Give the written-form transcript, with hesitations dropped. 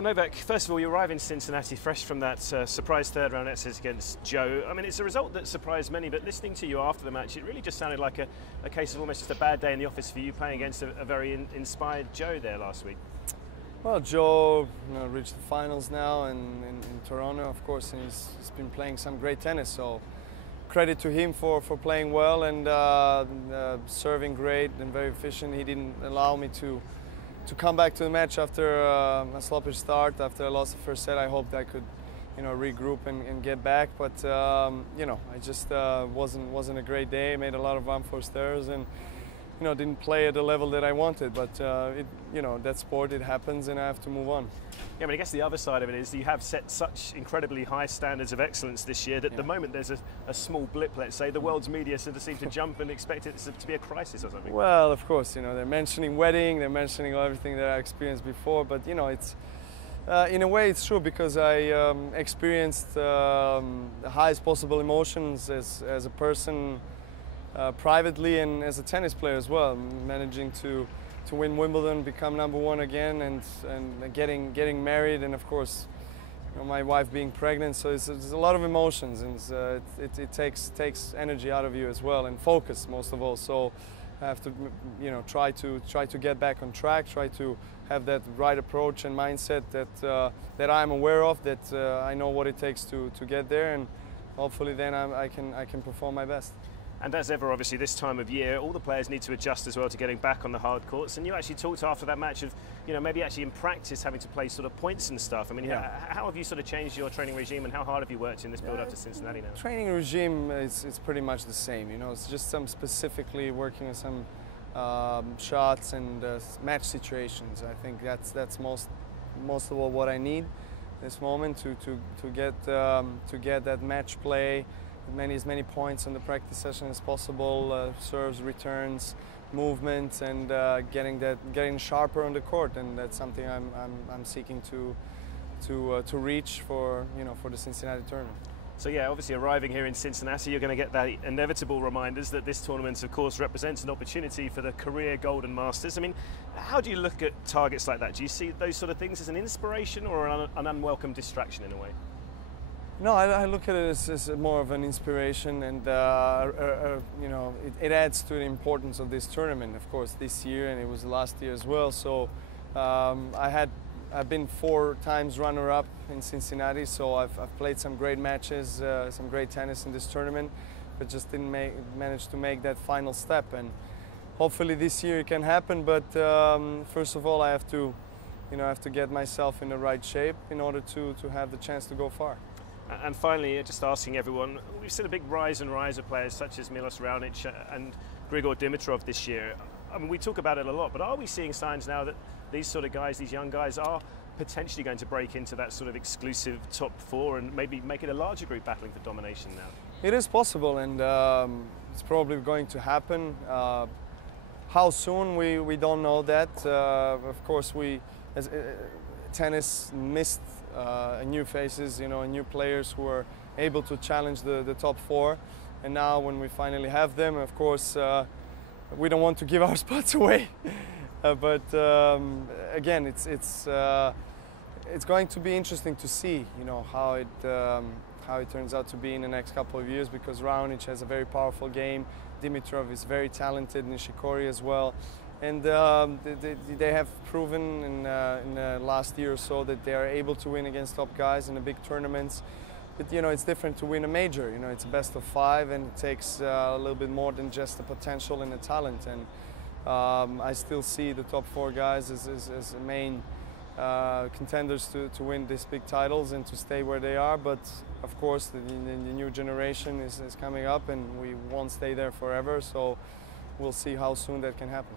Well, Novak, first of all, you arrive in Cincinnati fresh from that surprise third-round exit against Joe. I mean, it's a result that surprised many, but listening to you after the match, it really just sounded like a case of almost just a bad day in the office for you playing against a very inspired Joe there last week. Well, Joe reached the finals now in Toronto, of course, and he's been playing some great tennis, so credit to him for playing well and serving great and very efficient. He didn't allow me to come back to the match after a sloppy start. After I lost the first set, I hoped I could, regroup and get back. But I just wasn't a great day. I made a lot of unforced errors and didn't play at the level that I wanted. But that sport, it happens, and I have to move on. Yeah, but I guess the other side of it is that you have set such incredibly high standards of excellence this year that the moment there's a small blip, let's say, the world's media seem to jump and expect it to be a crisis or something. Well, of course, they're mentioning wedding, they're mentioning everything that I experienced before, but it's in a way it's true because I experienced the highest possible emotions as a person privately and as a tennis player as well, managing to win Wimbledon, become #1 again, and getting married, and of course, my wife being pregnant. So it's a lot of emotions, and it takes energy out of you as well, and focus most of all. So I have to, try to get back on track, try to have that right approach and mindset that I'm aware of, that I know what it takes to get there, and hopefully then I can perform my best. And as ever, obviously, this time of year, all the players need to adjust as well to getting back on the hard courts. And you actually talked after that match of, maybe actually in practice having to play sort of points and stuff. I mean, how have you sort of changed your training regime, and how hard have you worked in this build-up to Cincinnati now? Training regime is pretty much the same. It's just some specifically working on some shots and match situations. I think that's most of all what I need this moment to get that match play. As many points on the practice session as possible, serves, returns, movements, and getting sharper on the court, and that's something I'm seeking to reach for the Cincinnati tournament. So yeah, obviously arriving here in Cincinnati, you're going to get the inevitable reminders that this tournament, of course, represents an opportunity for the career Golden Masters. I mean, how do you look at targets like that? Do you see those sort of things as an inspiration or an unwelcome distraction in a way? No, I look at it as more of an inspiration, and it adds to the importance of this tournament. Of course, this year, and it was last year as well. So I've been 4 times runner-up in Cincinnati, so I've played some great matches, some great tennis in this tournament, but just didn't manage to make that final step. And hopefully this year it can happen. But first of all, I have to get myself in the right shape in order to have the chance to go far. And finally, just asking everyone, we've seen a big rise and rise of players such as Milos Raonic and Grigor Dimitrov this year. I mean, we talk about it a lot, but are we seeing signs now that these sort of guys, these young guys, are potentially going to break into that sort of exclusive top 4 and maybe make it a larger group battling for domination now? It is possible, and it's probably going to happen. How soon, we don't know that. Of course, tennis missed new faces, new players who are able to challenge the top 4. And now when we finally have them, of course, we don't want to give our spots away. But again, it's going to be interesting to see, how it turns out to be in the next couple of years, because Raonic has a very powerful game. Dimitrov is very talented, Nishikori as well. And they have proven in the last year or so that they are able to win against top guys in the big tournaments. But it's different to win a major. It's a best of 5, and it takes a little bit more than just the potential and the talent. And I still see the top 4 guys as the main contenders to win these big titles and to stay where they are. But of course, the new generation is coming up, and we won't stay there forever. So we'll see how soon that can happen.